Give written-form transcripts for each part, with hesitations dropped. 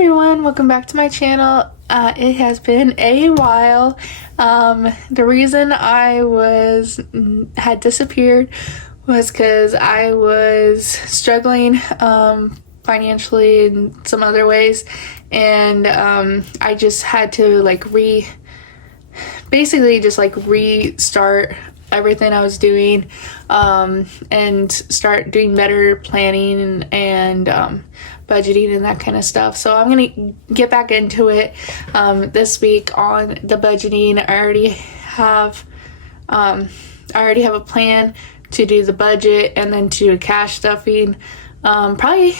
everyone, welcome back to my channel. It has been a while. The reason I had disappeared was because I was struggling financially in some other ways, and I just had to basically restart everything I was doing, and start doing better planning and budgeting and that kind of stuff. So I'm gonna get back into it this week on the budgeting. I already have a plan to do the budget and then to do cash stuffing, probably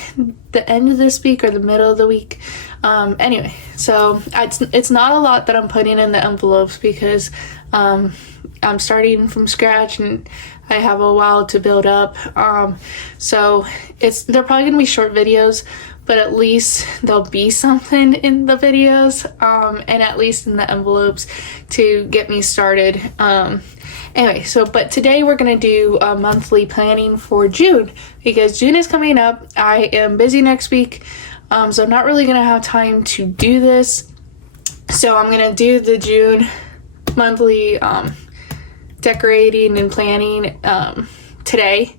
the end of this week or the middle of the week. Anyway, so it's not a lot that I'm putting in the envelopes because I'm starting from scratch and I have a while to build up. So they're probably gonna be short videos, but at least there'll be something in the videos, and at least in the envelopes to get me started. Anyway, but today we're gonna do a monthly planning for June because June is coming up. I am busy next week, so I'm not really gonna have time to do this. So I'm gonna do the June monthly decorating and planning today,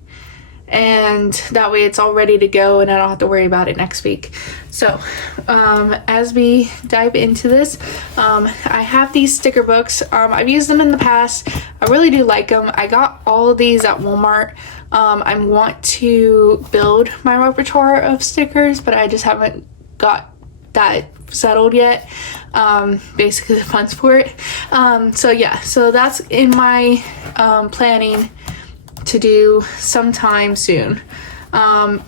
and that way it's all ready to go and I don't have to worry about it next week. So as we dive into this, I have these sticker books. I've used them in the past. I really do like them. I got all of these at Walmart. I want to build my repertoire of stickers, but I just haven't got that settled yet. Basically the funds for it. So that's in my planning to do sometime soon. So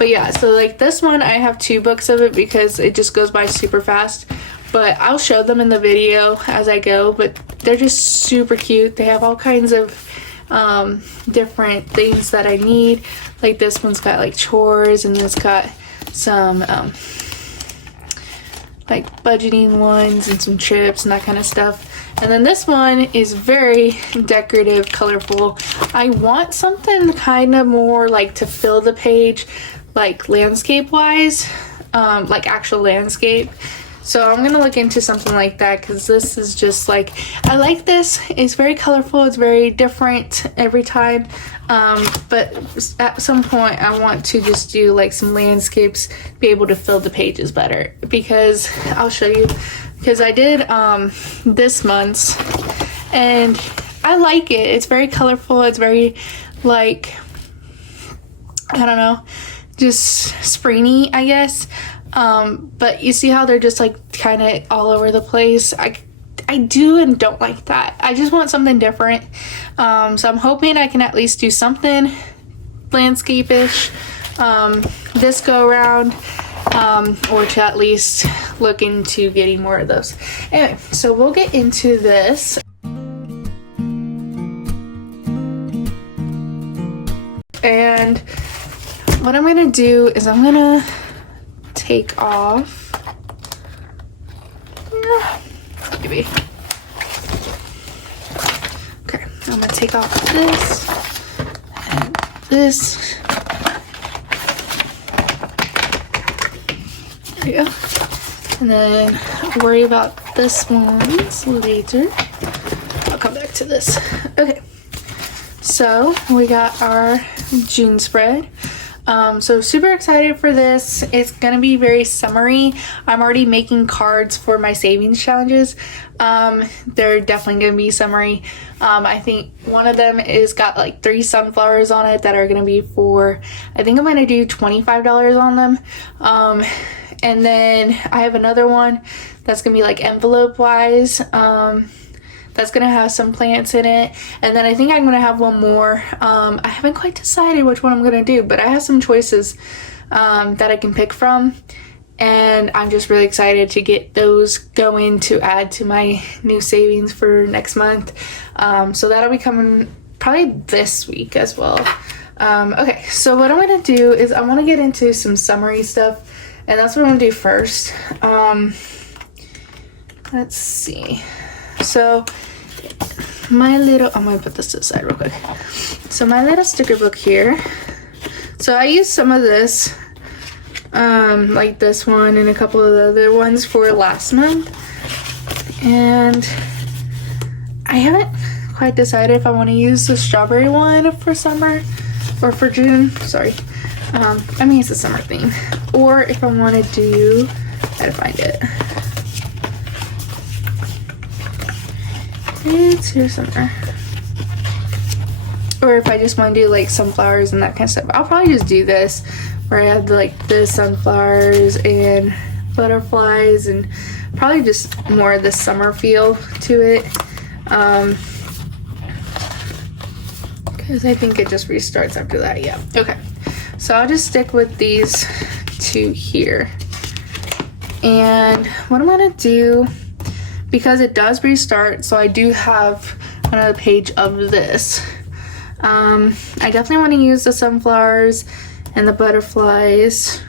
this one, I have 2 books of it because it just goes by super fast, but I'll show them in the video as I go. But they're just super cute. They have all kinds of different things that I need. Like this one's got like chores, and it's got some like budgeting ones and some trips and that kind of stuff. And then this one is very decorative, colorful. I want something kind of more like to fill the page, like landscape wise, like actual landscape. So I'm gonna look into something like that because this is just like, I like this. It's very colorful, it's very different every time. But at some point I want to just do like some landscapes, be able to fill the pages better, because I'll show you, because I did this month's and I like it. It's very colorful. It's very like, I don't know, just springy, I guess. But you see how they're just like kind of all over the place. I do and don't like that. I just want something different. So I'm hoping I can at least do something landscape-ish this go around, or to at least look into getting more of those. Anyway, so we'll get into this. And what I'm gonna do is I'm gonna take off, maybe. Okay, I'm gonna take off this and this. There we go. And then worry about this ones later. I'll come back to this. Okay, so we got our June spread. So super excited for this. It's gonna be very summery. I'm already making cards for my savings challenges. They're definitely gonna be summery. I think one of them is got like 3 sunflowers on it that are gonna be for, I think I'm gonna do $25 on them. And then I have another one that's gonna be like envelope wise. That's gonna have some plants in it. And then I think I'm gonna have one more. I haven't quite decided which one I'm gonna do, but I have some choices that I can pick from, and I'm just really excited to get those going to add to my new savings for next month. So that'll be coming probably this week as well. Okay, so what I'm gonna do is I want to get into some summery stuff, and that's what I'm gonna do first. Let's see. So I'm gonna put this to the side real quick. So my little sticker book here. So I used some of this like this one and a couple of the other ones for last month. And I haven't quite decided if I want to use the strawberry one for summer or for June. Sorry. I mean, it's a summer theme. Or if I want to do, I gotta find it. It's here somewhere. Or if I just want to do like sunflowers and that kind of stuff. I'll probably just do this where I have like the sunflowers and butterflies and probably just more of the summer feel to it. Because I think it just restarts after that. Yeah. Okay. So I'll just stick with these two here. And what I'm going to do, because it does restart, so I do have another page of this. I definitely want to use the sunflowers and the butterflies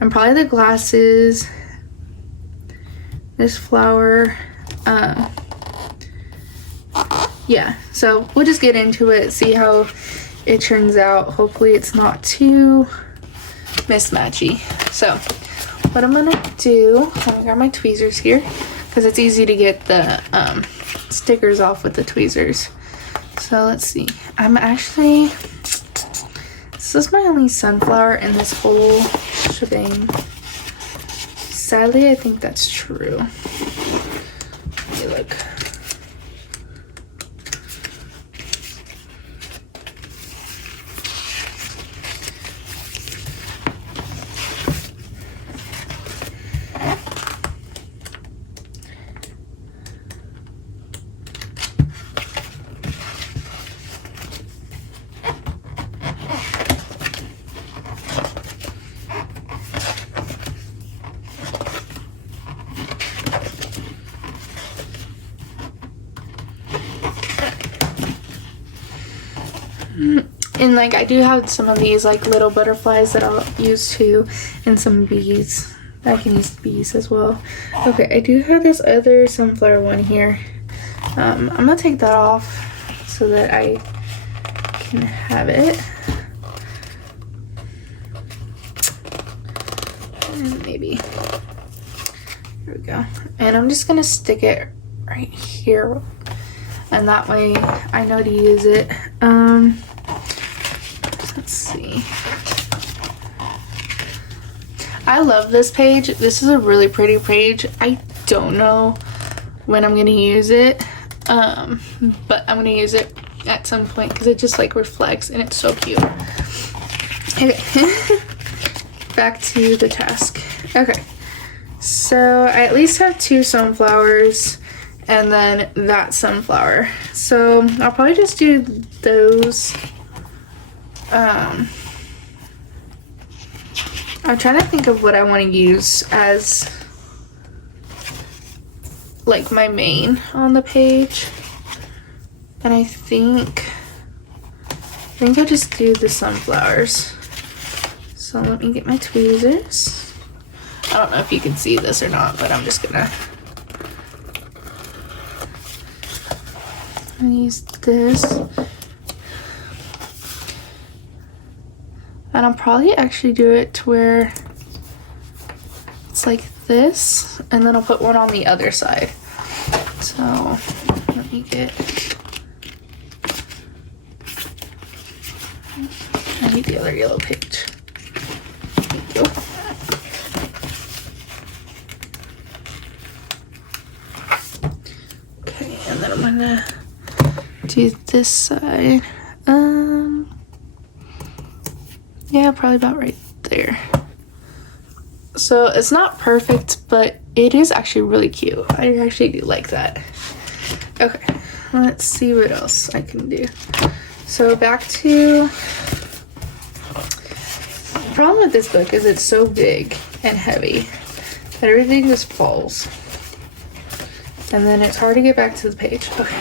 and probably the glasses, this flower. Yeah, so we'll just get into it, see how it turns out. Hopefully it's not too mismatchy. So what I'm gonna do, I'm gonna grab my tweezers here because it's easy to get the stickers off with the tweezers. So let's see. This is my only sunflower in this whole shebang. Sadly, I think that's true. Let me look. And like I do have some of these like little butterflies that I'll use too, and some bees. I can use bees as well. Okay, I do have this other sunflower one here. I'm gonna take that off so that I can have it. And maybe, here we go. And I'm just gonna stick it right here, and that way I know to use it. Let's see. I love this page. This is a really pretty page. I don't know when I'm gonna use it, but I'm gonna use it at some point because it just like reflects and it's so cute. Okay, back to the task. Okay, so I at least have 2 sunflowers and then that sunflower. So I'll probably just do those. I'm trying to think of what I want to use as like my main on the page, and I think I'll just do the sunflowers. So let me get my tweezers. I don't know if you can see this or not, but I'm just gonna use this. And I'll probably actually do it to where it's like this, and then I'll put one on the other side. So let me get, I need the other yellow page. Thank you. Okay, and then I'm gonna do this side. Yeah, probably about right there. So it's not perfect, but it is actually really cute. I actually do like that. Okay, let's see what else I can do. So back to, the problem with this book is it's so big and heavy that everything just falls. And then it's hard to get back to the page. Okay.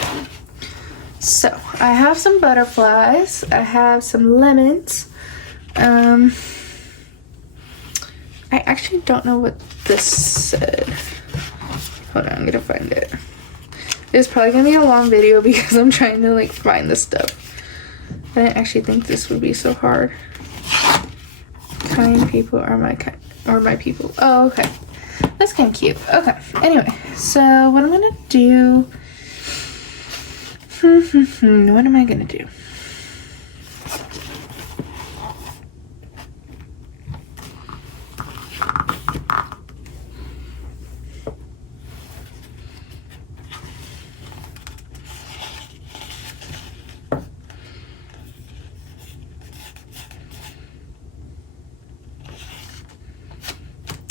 So I have some butterflies. I have some lemons. I actually don't know what this said. Hold on, I'm gonna find it. It's probably gonna be a long video because I'm trying to like find this stuff. I didn't actually think this would be so hard. kind people are my kind, or my people. Oh, okay. That's kind of cute. Okay. Anyway, so what I'm gonna do. What am I gonna do?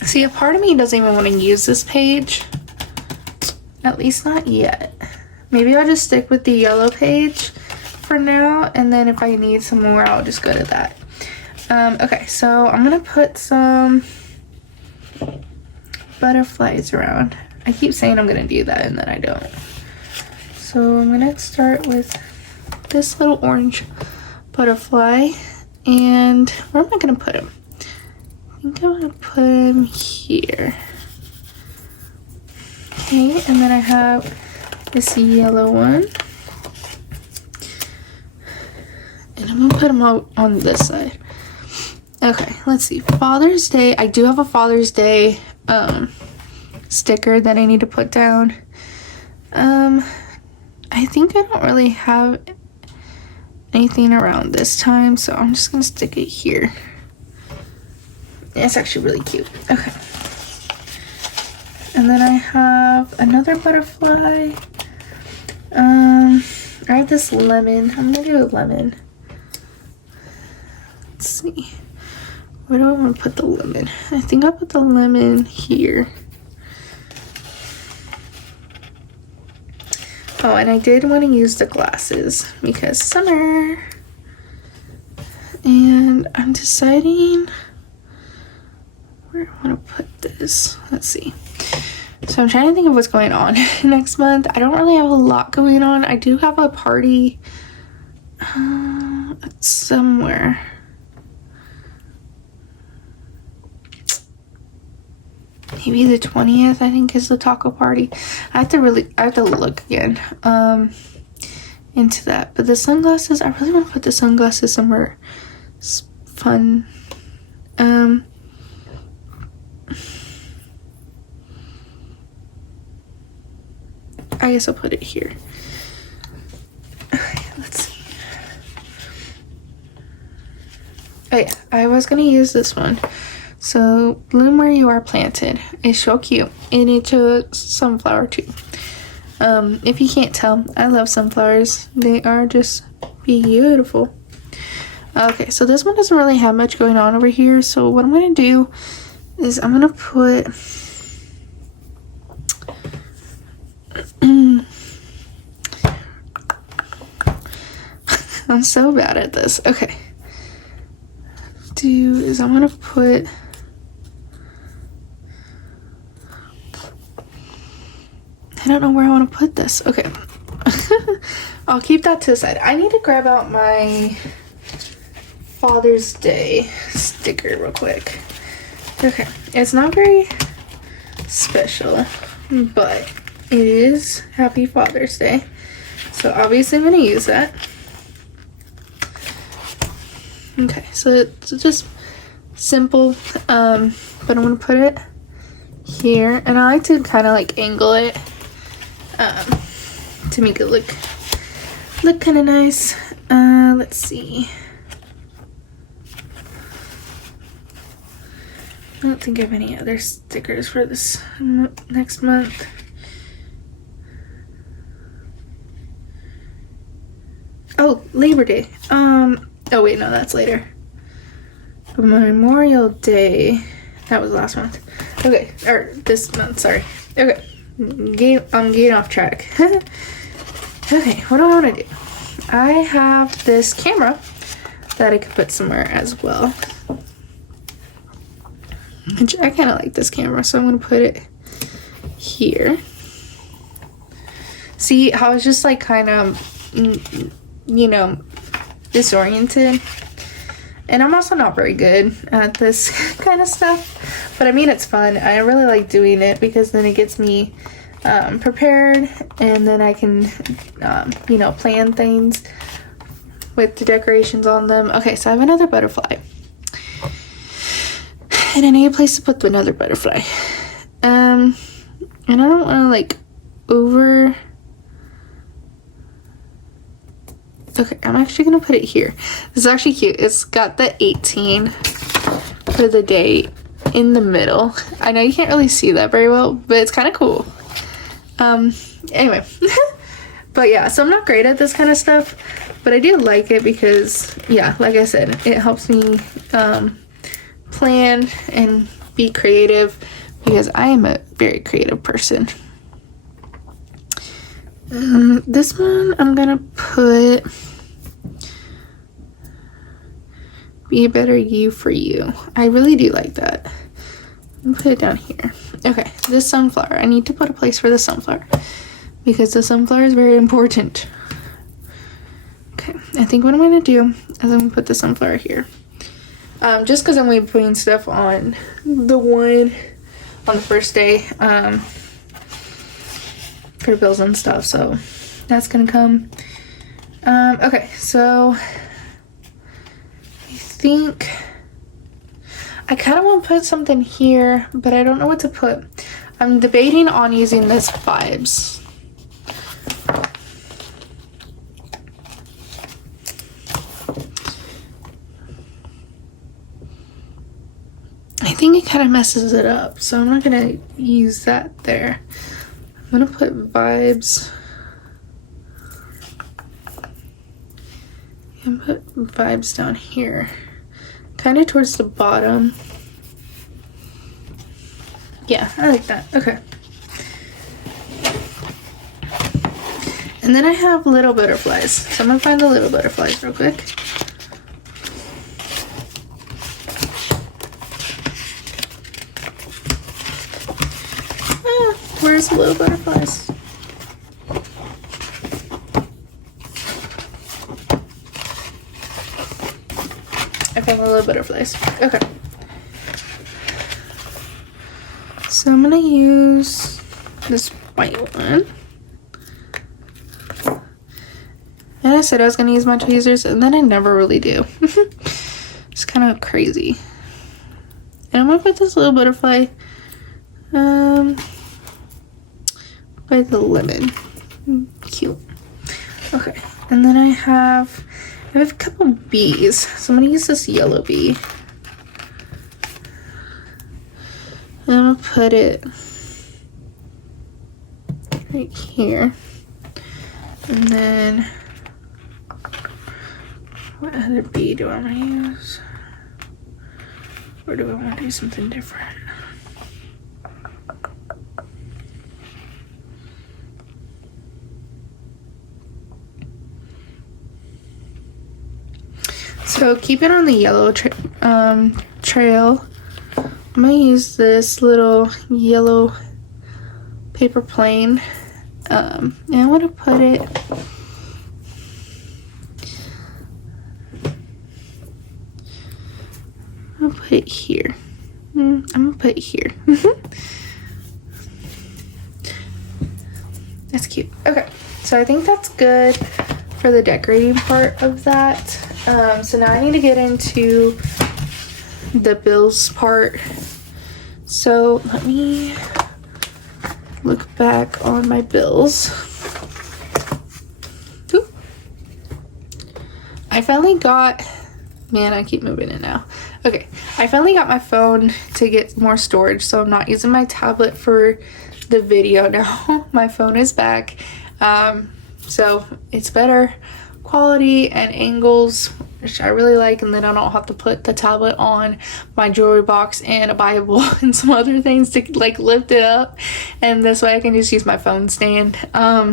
See, a part of me doesn't even want to use this page. At least not yet. Maybe I'll just stick with the yellow page for now, and then if I need some more, I'll just go to that. Okay, so I'm gonna put some butterflies around. I keep saying I'm gonna do that, and then I don't. So I'm gonna start with this little orange butterfly, and where am I gonna put him? I think I'm gonna put him here. Okay, and then I have this yellow one. And I'm gonna put them out on this side. Okay, let's see. Father's Day. I do have a Father's Day sticker that I need to put down. I think I don't really have anything around this time, so I'm just gonna stick it here. It's actually really cute. Okay. And then I have another butterfly. I have this lemon. I'm gonna do a lemon. Let's see. Where do I want to put the lemon? I think I'll put the lemon here. Oh, and I did want to use the glasses because summer. And I'm deciding where I want to put this. Let's see. So I'm trying to think of what's going on next month. I don't really have a lot going on. I do have a party somewhere. Maybe the 20th, I think, is the taco party. I have to look again into that. But the sunglasses, I really want to put the sunglasses somewhere fun. I guess I'll put it here. Okay, let's see. Oh yeah, I was gonna use this one. So, bloom where you are planted. It's so cute. And it's a sunflower too. If you can't tell, I love sunflowers. They are just beautiful. Okay, so this one doesn't really have much going on over here. So what I'm gonna do is I'm gonna put I'm so bad at this. Okay. I'm gonna put I don't know where I want to put this. Okay. I'll keep that to the side. I need to grab out my Father's Day sticker real quick. Okay. It's not very special, but it is Happy Father's Day. So obviously I'm going to use that. Okay. So it's just simple, but I'm going to put it here. And I like to kind of like angle it to make it look kind of nice. Let's see. I don't think I have any other stickers for this next month. Oh, Labor Day. Oh wait, no, that's later. Memorial Day. That was last month. Okay, or this month, sorry. Okay. I'm getting off track. Okay, what do I want to do? I have this camera that I could put somewhere as well. Which I kind of like this camera, so I'm going to put it here. See how I was just like kind of, you know, disoriented. And I'm also not very good at this kind of stuff. But I mean, it's fun. I really like doing it because then it gets me prepared. And then I can, you know, plan things with the decorations on them. Okay, so I have another butterfly. And I need a place to put another butterfly. And I don't want to like over. Okay, I'm actually gonna put it here. This is actually cute. It's got the 18 for the date in the middle. I know you can't really see that very well, but it's kind of cool. Anyway. But yeah, so I'm not great at this kind of stuff, but I do like it because, yeah, like I said, it helps me plan and be creative because I am a very creative person. This one I'm gonna put be a better you for you. I really do like that. I'm gonna put it down here. Okay, this sunflower. I need to put a place for the sunflower because the sunflower is very important. Okay, I think what I'm gonna do is I'm gonna put the sunflower here. Just because I'm gonna be putting stuff on the one on the first day for bills and stuff, so that's gonna come. Okay, so I think I kind of want to put something here, but I don't know what to put. I'm debating on using this vibes. I think it kind of messes it up, so I'm not gonna use that there. I'm gonna put vibes and put vibes down here, kind of towards the bottom. Yeah, I like that. Okay. And then I have little butterflies, so I'm gonna find the little butterflies real quick. Where's the little butterflies? I found the little butterflies. Okay. So I'm gonna use this white one. And I said I was gonna use my tweezers, and then I never really do. It's kind of crazy. And I'm gonna put this little butterfly by the lemon. Cute. Okay, and then I have a couple bees, so I'm gonna use this yellow bee. And I'm gonna put it right here. And then what other bee do I want to use? Or do I want to do something different? So keep it on the yellow trail. I'm gonna use this little yellow paper plane, and I want to put it here. I'm gonna put it here. That's cute. Okay, so I think that's good for the decorating part of that. So now I need to get into the bills part. So let me look back on my bills. Ooh. I finally got, man, I keep moving it now. Okay, I finally got my phone to get more storage, so I'm not using my tablet for the video now. My phone is back. So it's better quality and angles, which I really like, and then I don't have to put the tablet on my jewelry box and a Bible and some other things to like lift it up, and this way I can just use my phone stand.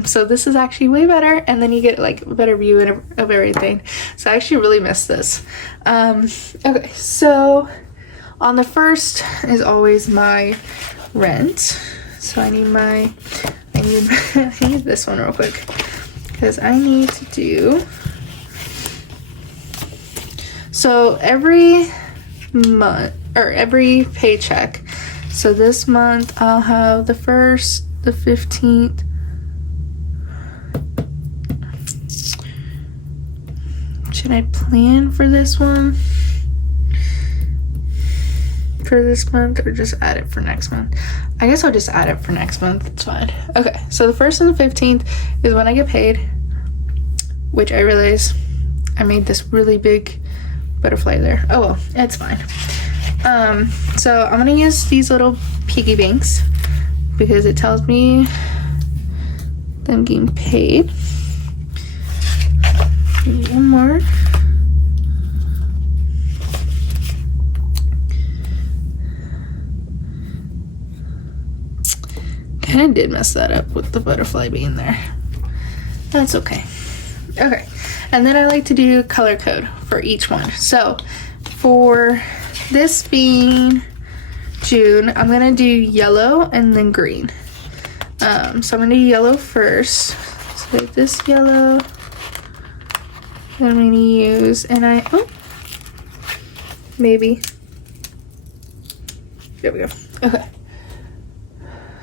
So this is actually way better, and then you get like a better view of everything. So I actually really miss this. Okay, so on the first is always my rent. So I need I need this one real quick because I need to do. So every month or every paycheck. So this month I'll have the 1st, the 15th. Should I plan for this one? for this month or just add it for next month? I guess I'll just add it for next month. It's fine. Okay, so the 1st and the 15th is when I get paid, which I realize I made this really big butterfly there. Oh well, it's fine. So I'm gonna use these little piggy banks because it tells me that I'm getting paid. One more. Kind of did mess that up with the butterfly being there. That's okay. Okay, and then I like to do color code for each one. So for this being June, I'm gonna do yellow and then green. So I'm gonna do yellow first. So this yellow that I'm gonna use, and maybe. There we go. Okay.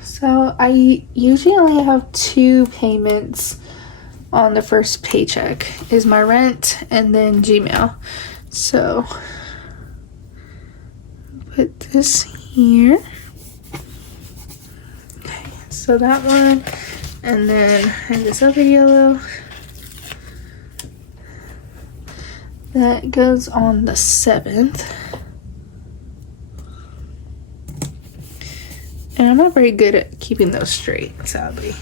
So I usually only have 2 payments on the first paycheck, is my rent and then Gmail. So put this here. Okay, so that one, and then this other yellow that goes on the 7th. And I'm not very good at keeping those straight, sadly.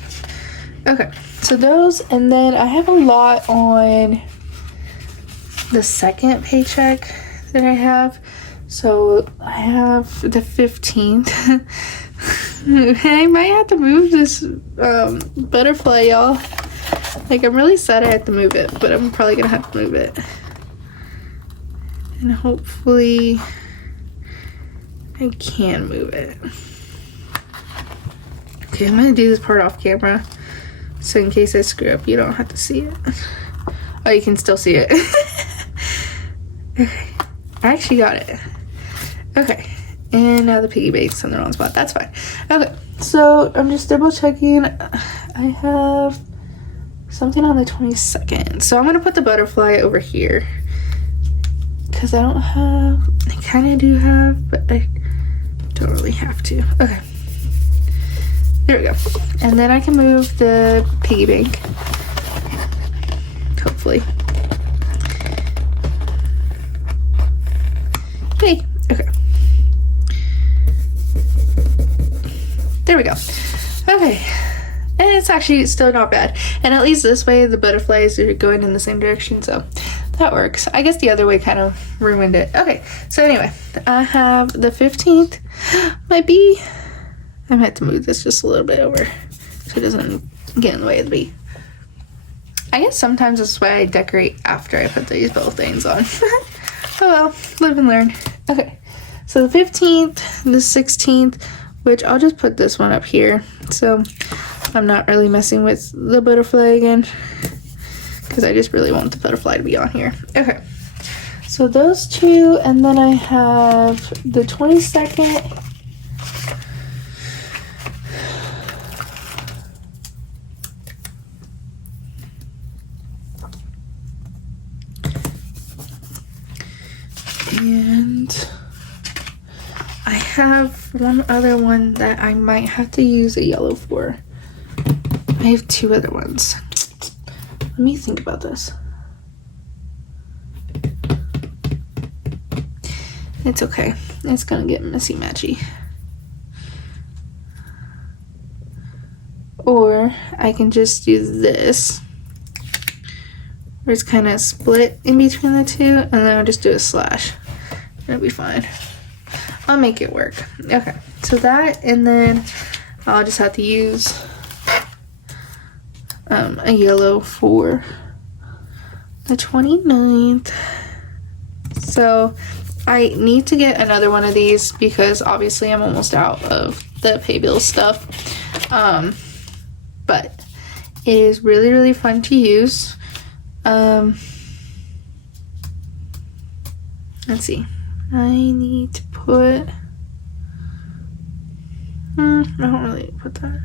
Okay, so those, and then I have a lot on the second paycheck that I have. So I have the 15th. I might have to move this butterfly, y'all. Like, I'm really sad I have to move it, but I'm probably gonna have to move it. And hopefully I can move it. Okay, I'm gonna do this part off camera, so in case I screw up, you don't have to see it. Oh, you can still see it. Okay, I actually got it. Okay, and now the piggy bank's in the wrong spot. That's fine. Okay, so I'm just double checking. I have something on the 22nd, so I'm gonna put the butterfly over here because I don't have. I kind of do have, but I don't really have to. Okay. There we go. And then I can move the piggy bank. Hopefully. Hey. Okay. There we go. Okay. And it's actually still not bad. And at least this way the butterflies are going in the same direction, so that works. I guess the other way kind of ruined it. Okay. So anyway, I have the 15th. My bee. I might have to move this just a little bit over so it doesn't get in the way of the bee. I guess sometimes that's why I decorate after I put these little things on. Oh well, live and learn. Okay, so the 15th, the 16th, which I'll just put this one up here so I'm not really messing with the butterfly again because I just really want the butterfly to be on here. Okay, so those 2, and then I have the 22nd. And I have one other one that I might have to use a yellow for. I have 2 other ones. Let me think about this. It's okay. It's gonna get messy matchy. Or I can just do this, where it's kind of split in between the 2, and then I'll just do a slash. It'll be fine. I'll make it work. Okay, so that, and then I'll just have to use a yellow for the 29th. So I need to get another one of these because obviously I'm almost out of the pay bill stuff. But it is really, really fun to use. Let's see. I need to put, I don't really put that.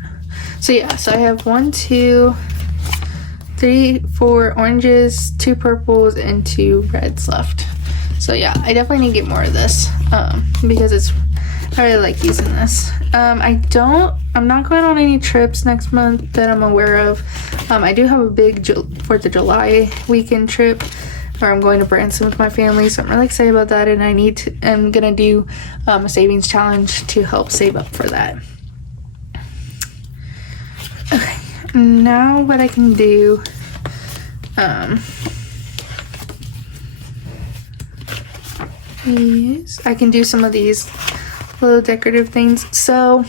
So yeah, so I have 1, 2, 3, 4 oranges, 2 purples, and 2 reds left. So yeah, I definitely need to get more of this because it's I really like using this. I'm not going on any trips next month that I'm aware of. I do have a big 4th of July weekend trip where I'm going to Branson with my family, so I'm really excited about that, and I'm gonna do a savings challenge to help save up for that. Okay, now what I can do, is I can do some of these little decorative things. So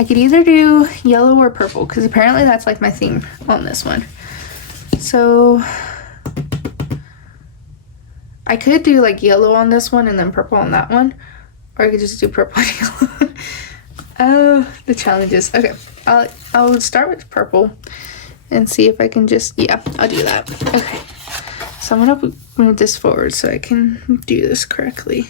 I could either do yellow or purple, because apparently that's like my theme on this one. So I could do like yellow on this one and then purple on that one, or I could just do purple and yellow. Oh, the challenges. Okay, I'll start with purple and see if I can just, yeah, I'll do that. Okay, so I'm gonna move this forward so I can do this correctly.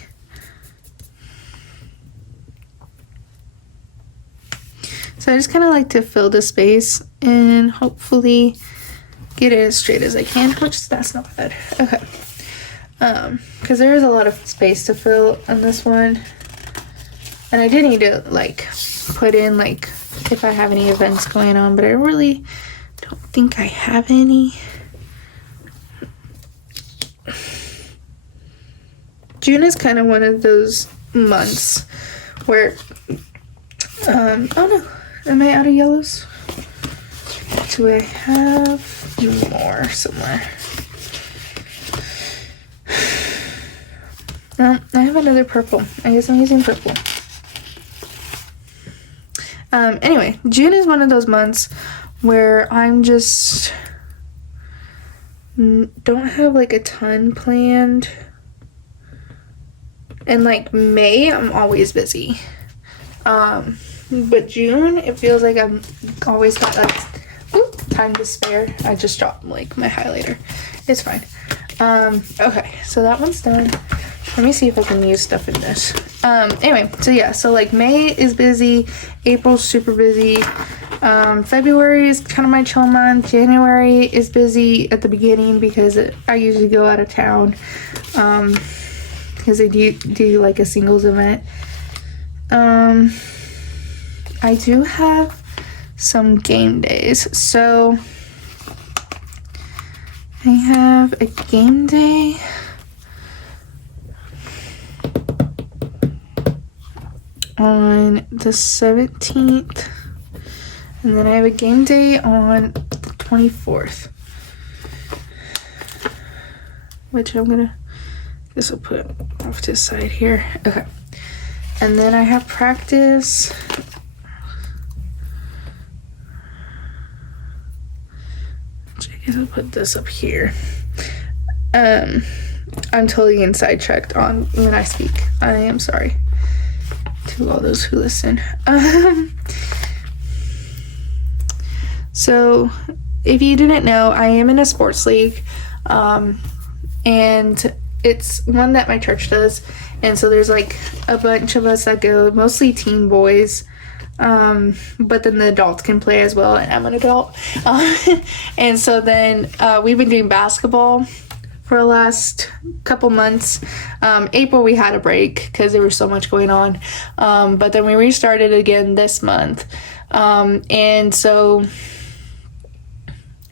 So I just kind of like to fill the space and hopefully get it as straight as I can, which that's not bad. Okay. Because there is a lot of space to fill on this one, and I do need to like put in like if I have any events going on, but I really don't think I have any. June is kind of one of those months where oh no, am I out of yellows? Do I have more somewhere? No, I have another purple. I guess I'm using purple. Anyway, June is one of those months where I'm just don't have like a ton planned. And like May, I'm always busy. But June, it feels like I'm always got like time to spare. I just dropped like my highlighter. It's fine. Okay, so that one's done. Let me see if I can use stuff in this. Anyway, so yeah, so like May is busy, April's super busy, February is kind of my chill month, January is busy at the beginning because I usually go out of town, because I do like a singles event. I do have some game days, so I have a game day on the 17th, and then I have a game day on the 24th, which this will put off to the side here. Okay, and then I have practice which I guess I'll put this up here. I'm totally getting sidetracked on when I speak. I am sorry to all those who listen. So if you didn't know, I am in a sports league, and it's one that my church does, and so there's like a bunch of us that go, mostly teen boys, but then the adults can play as well, and I'm an adult. And so then we've been doing basketball for the last couple months. April we had a break because there was so much going on, but then we restarted again this month, and so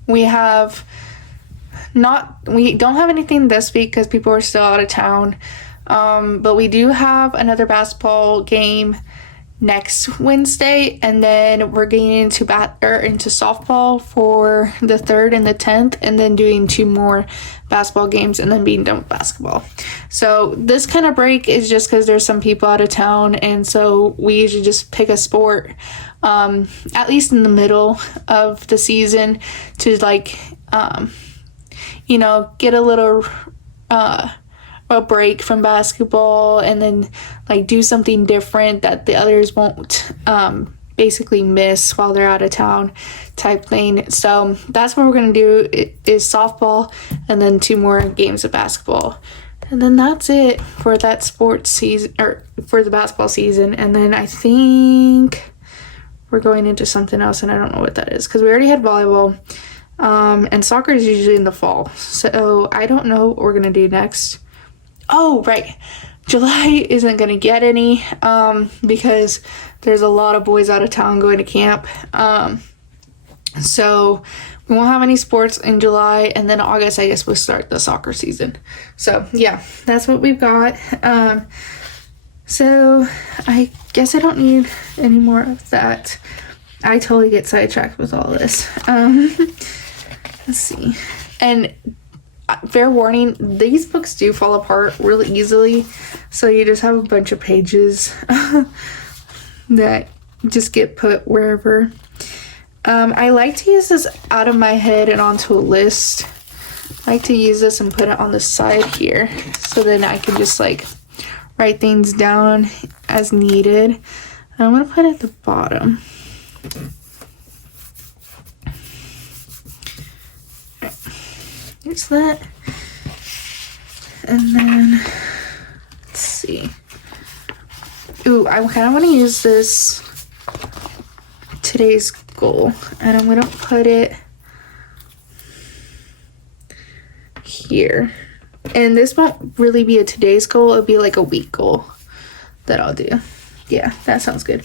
we don't have anything this week because people are still out of town, but we do have another basketball game next Wednesday, and then we're getting into softball for the 3rd and the 10th, and then doing 2 more basketball games and then being done with basketball. So this kind of break is just because there's some people out of town, and so we usually just pick a sport at least in the middle of the season to like get a little a break from basketball, and then like do something different that the others won't basically miss while they're out of town type thing. So that's what we're gonna do, is softball and then 2 more games of basketball, and then that's it for that sports season, or for the basketball season. And then I think we're going into something else, and I don't know what that is because we already had volleyball, and soccer is usually in the fall, so I don't know what we're gonna do next. Oh, right. July isn't gonna get any because there's a lot of boys out of town going to camp. So we won't have any sports in July, and then August I guess we'll start the soccer season. So yeah, that's what we've got. So I guess I don't need any more of that. I totally get sidetracked with all this. Let's see. And fair warning, these books do fall apart really easily. So you just have a bunch of pages that just get put wherever. I like to use this out of my head and onto a list. I like to use this and put it on the side here. So then I can just like write things down as needed. And I'm going to put it at the bottom. Here's that. And then, let's see. Ooh, I kind of want to use this today's goal. And I'm going to put it here. And this won't really be a today's goal. It'll be like a week goal that I'll do. Yeah, that sounds good.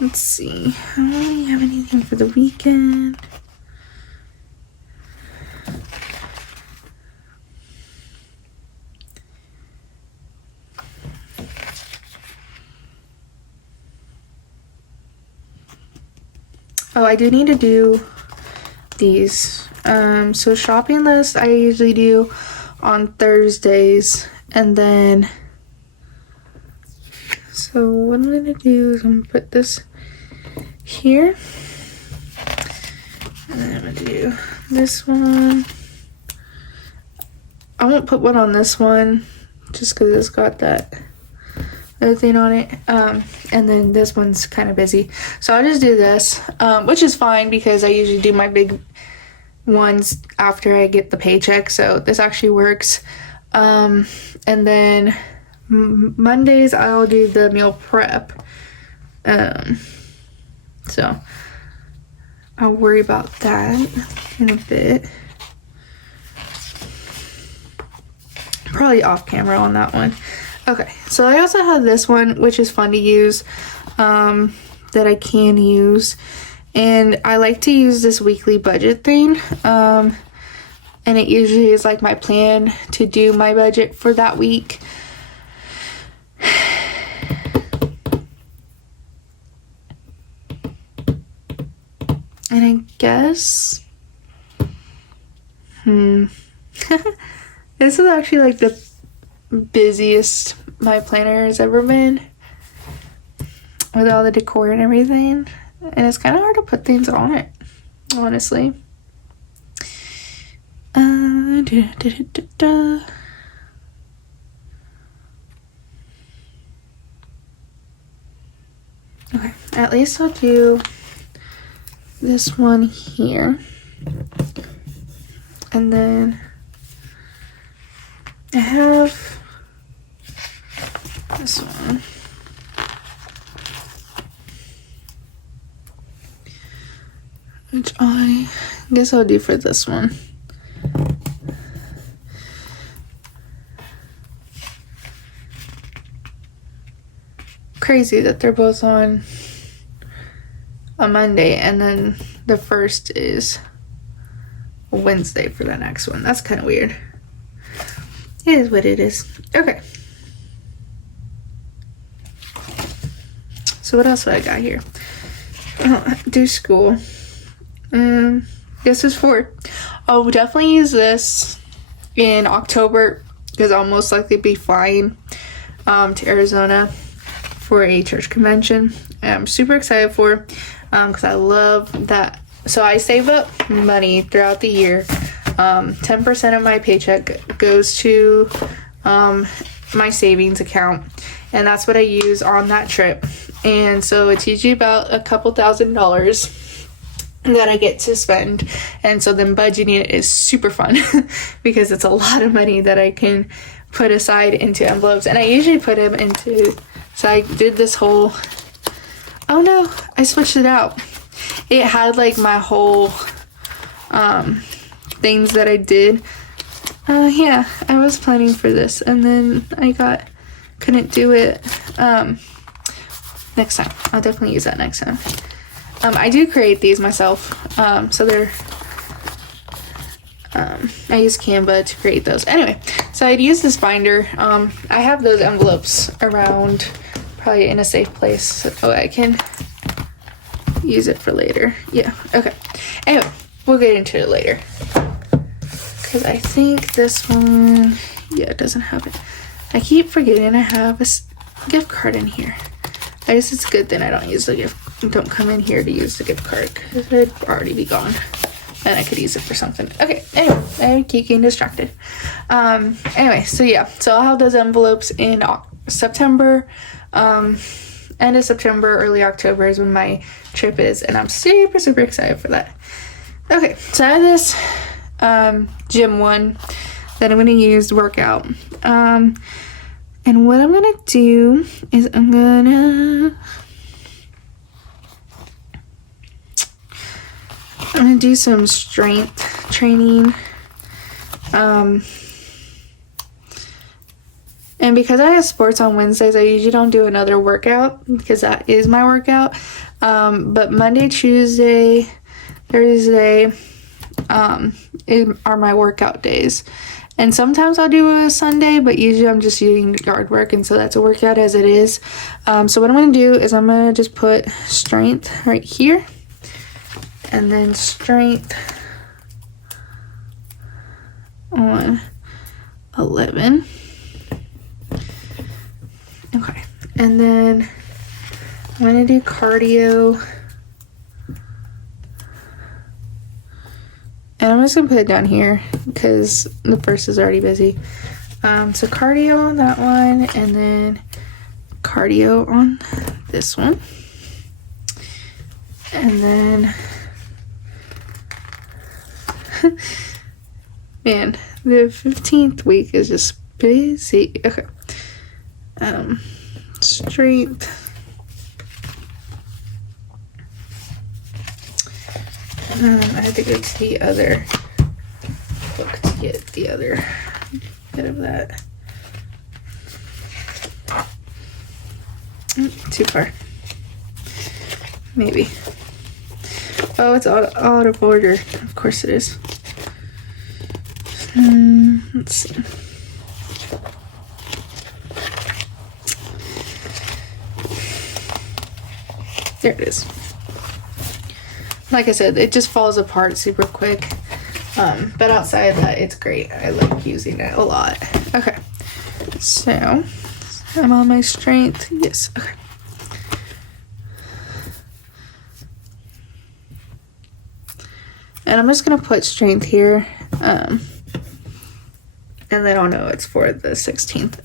Let's see. I don't really have anything for the weekend. Oh, I do need to do these. So shopping list I usually do on Thursdays, and then so what I'm gonna do is I'm gonna put this here, and then I'm gonna do this one. I won't put one on this one just because it's got that other thing on it, and then this one's kind of busy, so I'll just do this, which is fine because I usually do my big ones after I get the paycheck, so this actually works. And then Mondays I'll do the meal prep, so I'll worry about that in a bit, probably off camera on that one. Okay, so I also have this one, which is fun to use, that I can use. And I like to use this weekly budget thing. And it usually is like my plan to do my budget for that week. And I guess, this is actually like the busiest my planner has ever been with all the decor and everything, and it's kind of hard to put things on it, honestly. Okay, at least I'll do this one here, and then I have this one, which I guess I'll do for this one. Crazy that they're both on a Monday, and then the first is Wednesday for the next one. That's kind of weird. It is what it is. Okay. So what else do I got here? Do school. This is for, I'll definitely use this in October because I'll most likely be flying to Arizona for a church convention. And I'm super excited for because I love that. So I save up money throughout the year. 10% of my paycheck goes to my savings account, and that's what I use on that trip. And so it's usually about a couple $1,000s that I get to spend, and so then budgeting it is super fun because it's a lot of money that I can put aside into envelopes, and I usually put them into, so I did this whole, oh no, I switched it out. It had like my whole things that I did, Yeah, I was planning for this, and then I couldn't do it. Next time. I'll definitely use that next time. I do create these myself, so they're, I use Canva to create those. Anyway, so I'd use this binder. I have those envelopes around, probably in a safe place, so I can use it for later. Yeah, okay. Anyway, we'll get into it later. Because I think this one, yeah, it doesn't have it. I keep forgetting I have a gift card in here. I guess it's good then I don't use the don't come in here to use the gift card because it'd already be gone and I could use it for something. Okay, anyway, I keep getting distracted. Anyway, so yeah, so I'll have those envelopes in September. End of September, early October is when my trip is, and I'm super, super excited for that. Okay, so I have this gym one that I'm going to use to work out. And what I'm gonna do is I'm gonna do some strength training. And because I have sports on Wednesdays, I usually don't do another workout because that is my workout. But Monday, Tuesday, Thursday are my workout days. And sometimes I'll do a Sunday, but usually I'm just doing yard work, and so that's a workout as it is. So what I'm going to do is I'm going to just put strength right here, and then strength on 11. Okay, and then I'm going to do cardio. And I'm just going to put it down here because the first is already busy. So cardio on that one, and then cardio on this one. And then, man, the 15th week is just busy. Okay. Strength. I have to go to the other book to get the other bit of that. Too far. Maybe. Oh, it's out of order. Of course it is. Let's see. There it is. Like I said, it just falls apart super quick. But outside of that, it's great. I like using it a lot. Okay. So, I'm on my strength. Yes. Okay. And I'm just going to put strength here. And then I'll know it's for the 16th.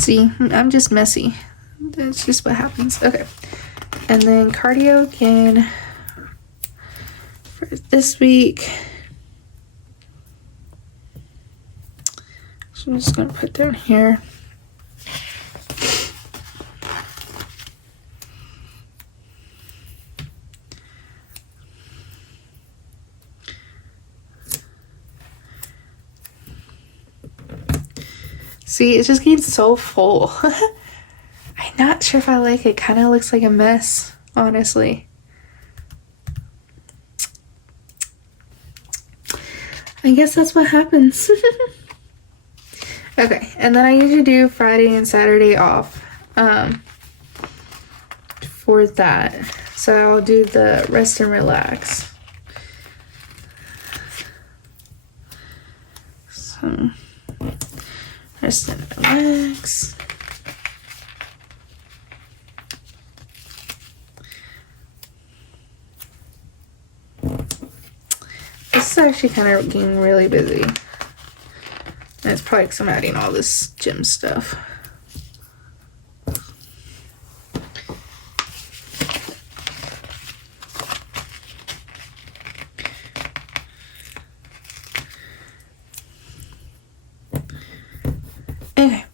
See, I'm just messy. That's just what happens. Okay. And then cardio again for this week. So I'm just going to put down here. See, it's just getting so full. I'm not sure if I like it. Kind of looks like a mess, honestly. I guess that's what happens. Okay, and then I usually do Friday and Saturday off for that. So I'll do the rest and relax. So, rest and relax. This is actually kind of getting really busy. And it's probably because I'm adding all this gym stuff. Okay.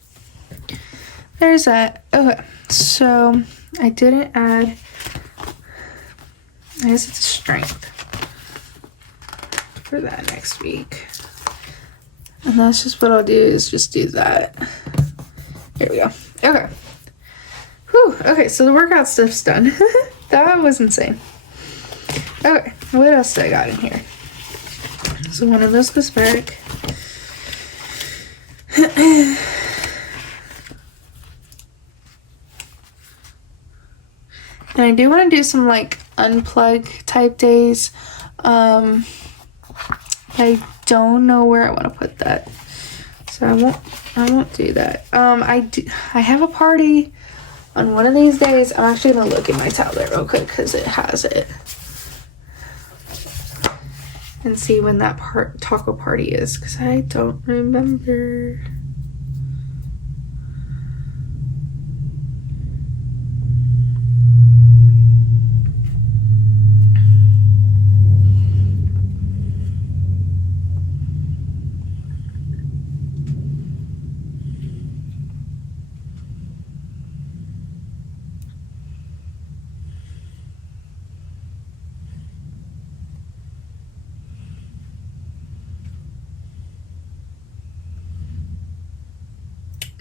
There's that. Okay. So I didn't add, I guess it's a strength for that next week. And that's just what I'll do, is just do that. There we go. Okay. Whew. Okay, so the workout stuff's done. That was insane. Okay, what else do I got in here? So one of those goes back. And I do want to do some like unplug type days. I don't know where I want to put that, so I won't do that. I have a party on one of these days. I'm actually gonna look in my tablet real quick because it has it, and see when that taco party is, because I don't remember.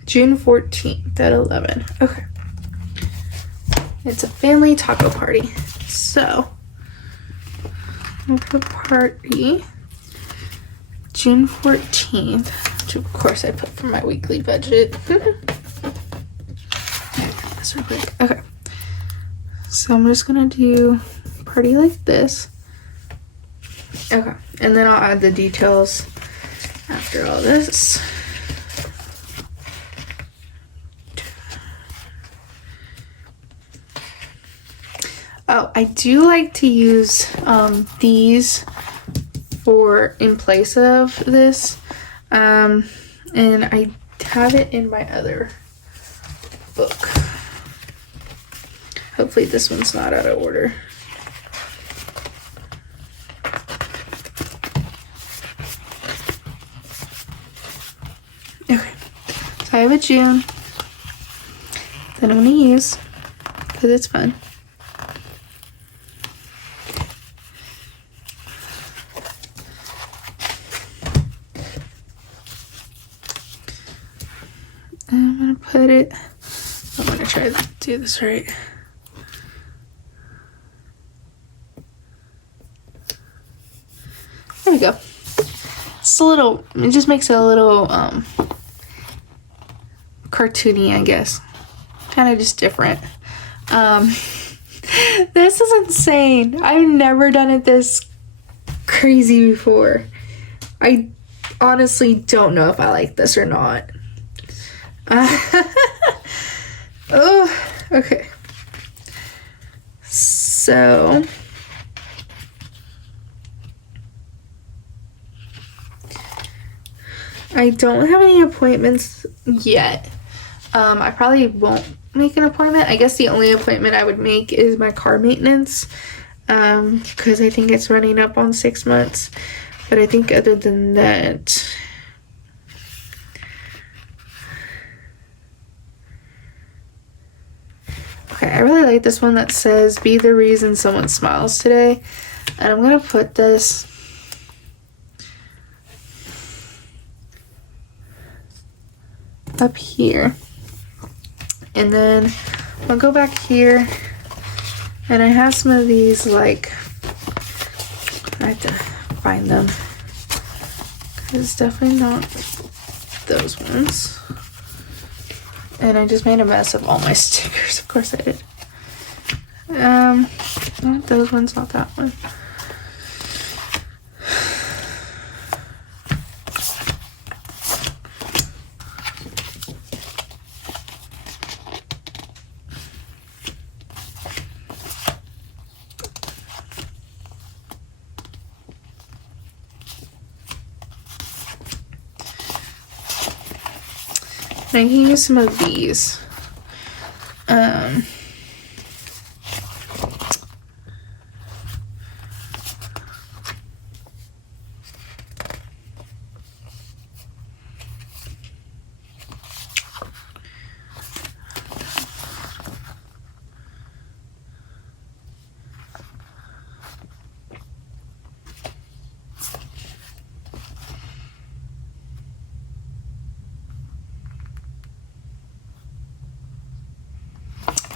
June 14th at 11. Okay. It's a family taco party. So, I'll put party June 14th, which of course I put for my weekly budget. This real quick. Okay. So I'm just gonna do party like this. Okay. And then I'll add the details after all this. Oh, I do like to use these for in place of this, and I have it in my other book. Hopefully this one's not out of order. Okay, so I have a June that I'm going to use because it's fun. I'm gonna put it, I'm gonna try to do this right. There we go. It's a little, it just makes it a little cartoony, I guess. Kind of just different. This is insane. I've never done it this crazy before. I honestly don't know if I like this or not. Oh, okay. So I don't have any appointments yet. I probably won't make an appointment. I guess the only appointment I would make is my car maintenance, because I think it's running up on 6 months. But I think other than that, okay, I really like this one that says, be the reason someone smiles today. And I'm going to put this up here. And then I'll go back here. And I have some of these, like, I have to find them. Because it's definitely not those ones. And I just made a mess of all my stickers. Of course I did. Not those ones, not that one. And I can use some of these.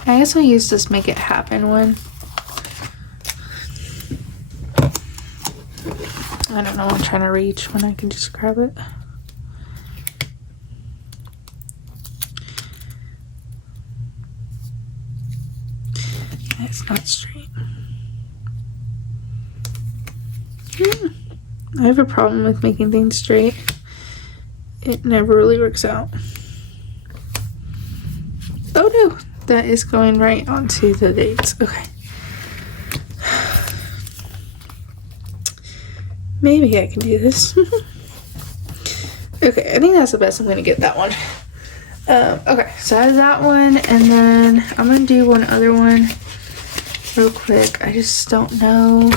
I guess I'll use this Make It Happen one. I don't know, I'm trying to reach when I can just grab it. It's not straight. I have a problem with making things straight. It never really works out. Oh no, that is going right onto the dates. Okay. Maybe I can do this. Okay, I think that's the best. I'm gonna get that one. Okay, so I have that one, and then I'm gonna do one other one real quick. I just don't know.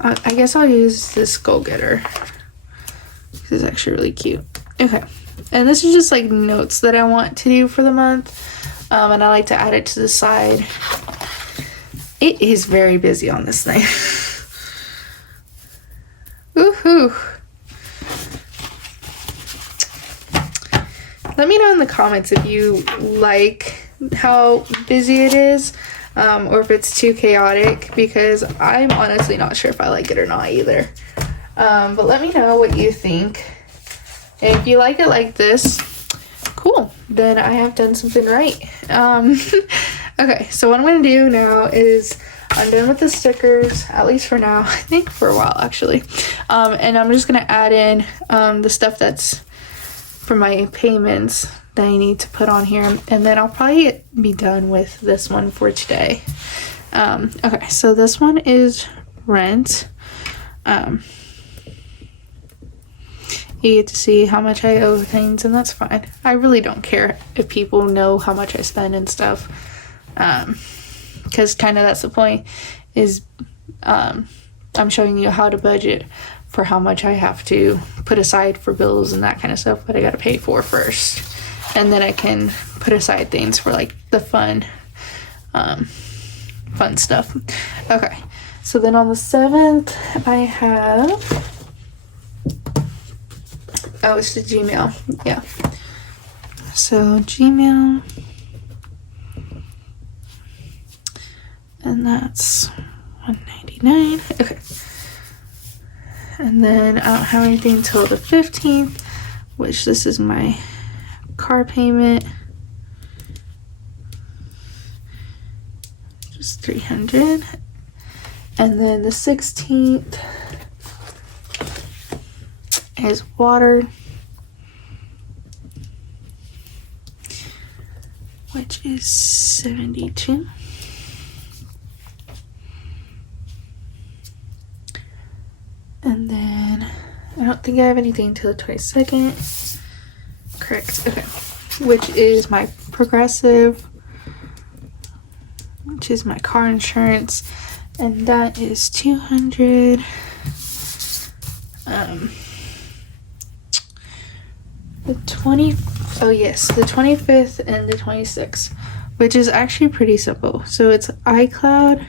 I guess I'll use this Goal Getter. This is actually really cute. Okay, and this is just like notes that I want to do for the month, and I like to add it to the side. It is very busy on this thing. Woohoo! Let me know in the comments if you like how busy it is, or if it's too chaotic, because I'm honestly not sure if I like it or not either. But let me know what you think. And if you like it like this, cool, then I have done something right. Okay, so what I'm going to do now is I'm done with the stickers, at least for now. I think for a while, actually. And I'm just going to add in the stuff that's for my payments that I need to put on here. And then I'll probably be done with this one for today. Okay, so this one is rent. You get to see how much I owe things, and that's fine. I really don't care if people know how much I spend and stuff. Because kind of that's the point, is I'm showing you how to budget for how much I have to put aside for bills and that kind of stuff that I got to pay for first, and then I can put aside things for like the fun stuff. Okay, so then on the 7th I have, oh, it's the Gmail, yeah, so Gmail. And that's $199. Okay. And then I don't have anything till the 15th, which this is my car payment. Just $300. And then the 16th is water, which is $72. And then I don't think I have anything until the 22nd. Correct. Okay. Which is my Progressive, which is my car insurance, and that is $200. The 25th and the 26th, which is actually pretty simple. So it's iCloud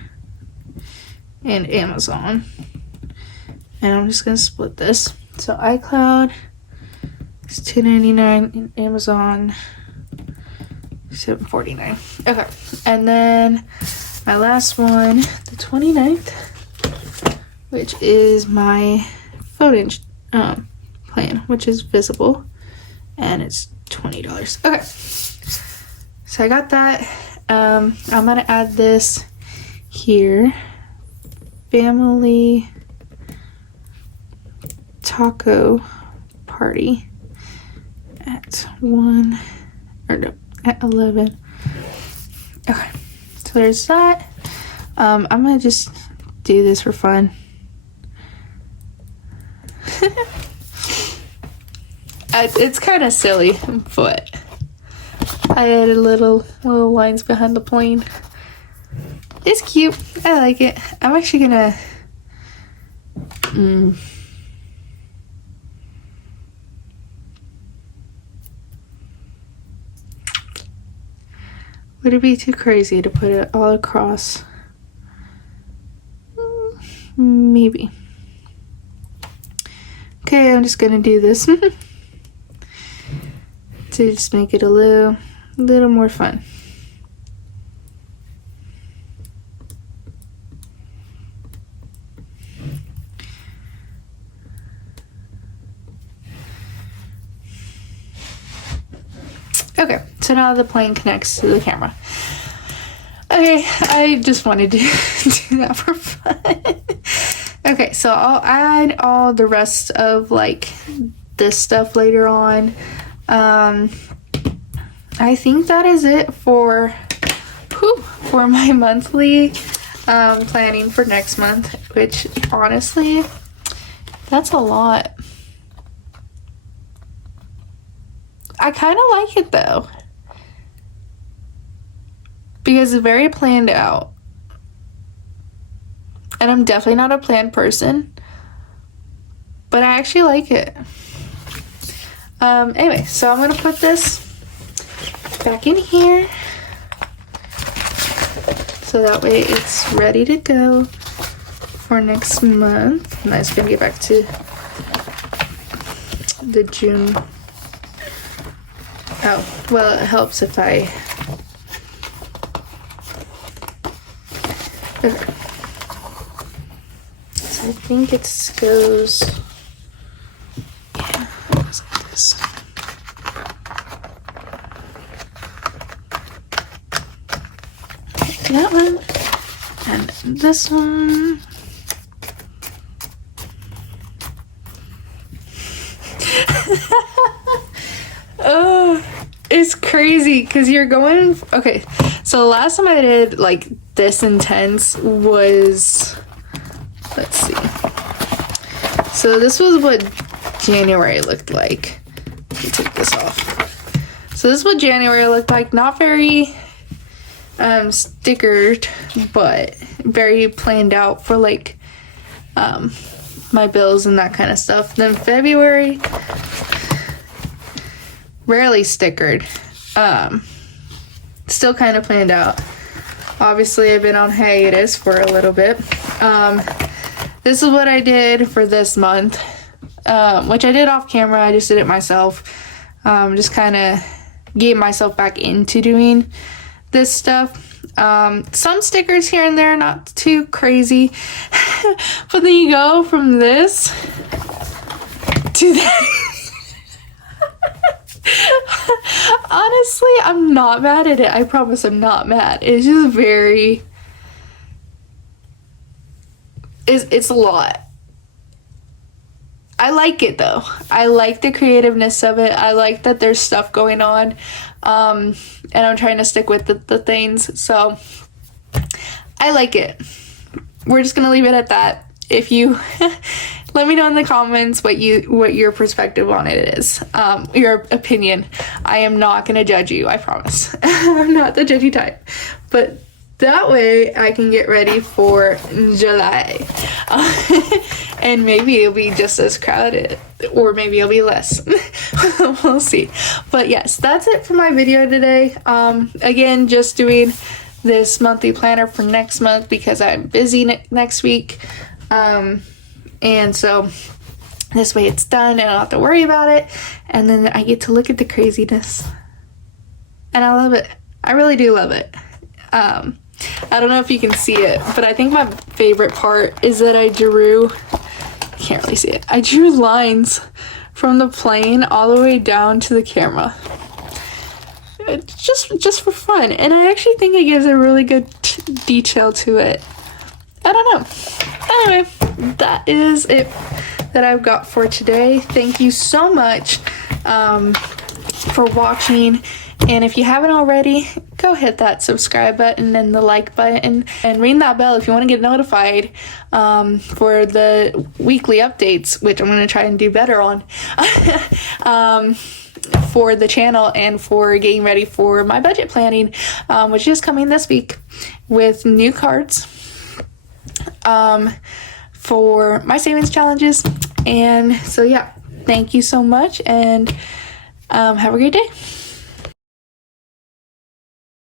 and Amazon. And I'm just going to split this. So iCloud is $299 and Amazon $749. Okay. And then my last one, the 29th, which is my phone plan, which is visible, and it's $20. Okay. So I got that. I'm going to add this here. Family taco party at 11. Okay, so there's that. I'm gonna just do this for fun. It's kind of silly, but I added little lines behind the plane. It's cute. I like it. I'm actually gonna would it be too crazy to put it all across? Maybe. Okay, I'm just gonna do this. to just make it a little more fun. Okay, so now the plane connects to the camera. Okay, I just wanted to do that for fun. Okay, so I'll add all the rest of like this stuff later on. I think that is it for my monthly planning for next month, which honestly, that's a lot. I kind of like it though, because it's very planned out, and I'm definitely not a planned person, but I actually like it. Anyway, so I'm gonna put this back in here so that way it's ready to go for next month. And I'm just gonna get back to the June. Oh, well, it helps if I... Okay. So I think it goes... Yeah, it goes like this. That one. And this one. Oh, it's crazy because you're going. Okay, so the last time I did like this intense was, let's see. So this was what January looked like. Let me take this off. So this is what January looked like. Not very stickered, but very planned out for like my bills and that kind of stuff. Then February, rarely stickered. Still kind of planned out. Obviously, I've been on hiatus for a little bit. This is what I did for this month, which I did off camera. I just did it myself. Just kind of gave myself back into doing this stuff. Some stickers here and there, not too crazy. But then you go from this to that. Honestly, I'm not mad at it. I promise I'm not mad. It's just very... It's a lot. I like it though. I like the creativeness of it. I like that there's stuff going on. And I'm trying to stick with the things. So I like it. We're just gonna leave it at that. If you let me know in the comments what your perspective on it is, your opinion. I am not gonna judge you, I promise. I'm not the judgy type, but that way I can get ready for July. And maybe it'll be just as crowded, or maybe it'll be less. We'll see. But yes, that's it for my video today. Again, just doing this monthly planner for next month because I'm busy next week. And so this way it's done and I don't have to worry about it. And then I get to look at the craziness. And I love it. I really do love it. I don't know if you can see it, but I think my favorite part is that I can't really see it. I drew lines from the plane all the way down to the camera. Just for fun. And I actually think it gives a really good detail to it. I don't know. Anyway, that is it that I've got for today. Thank you so much for watching. And if you haven't already, go hit that subscribe button and the like button and ring that bell if you want to get notified for the weekly updates, which I'm going to try and do better on for the channel and for getting ready for my budget planning, which is coming this week with new cards for my savings challenges. And so yeah, thank you so much and have a great day.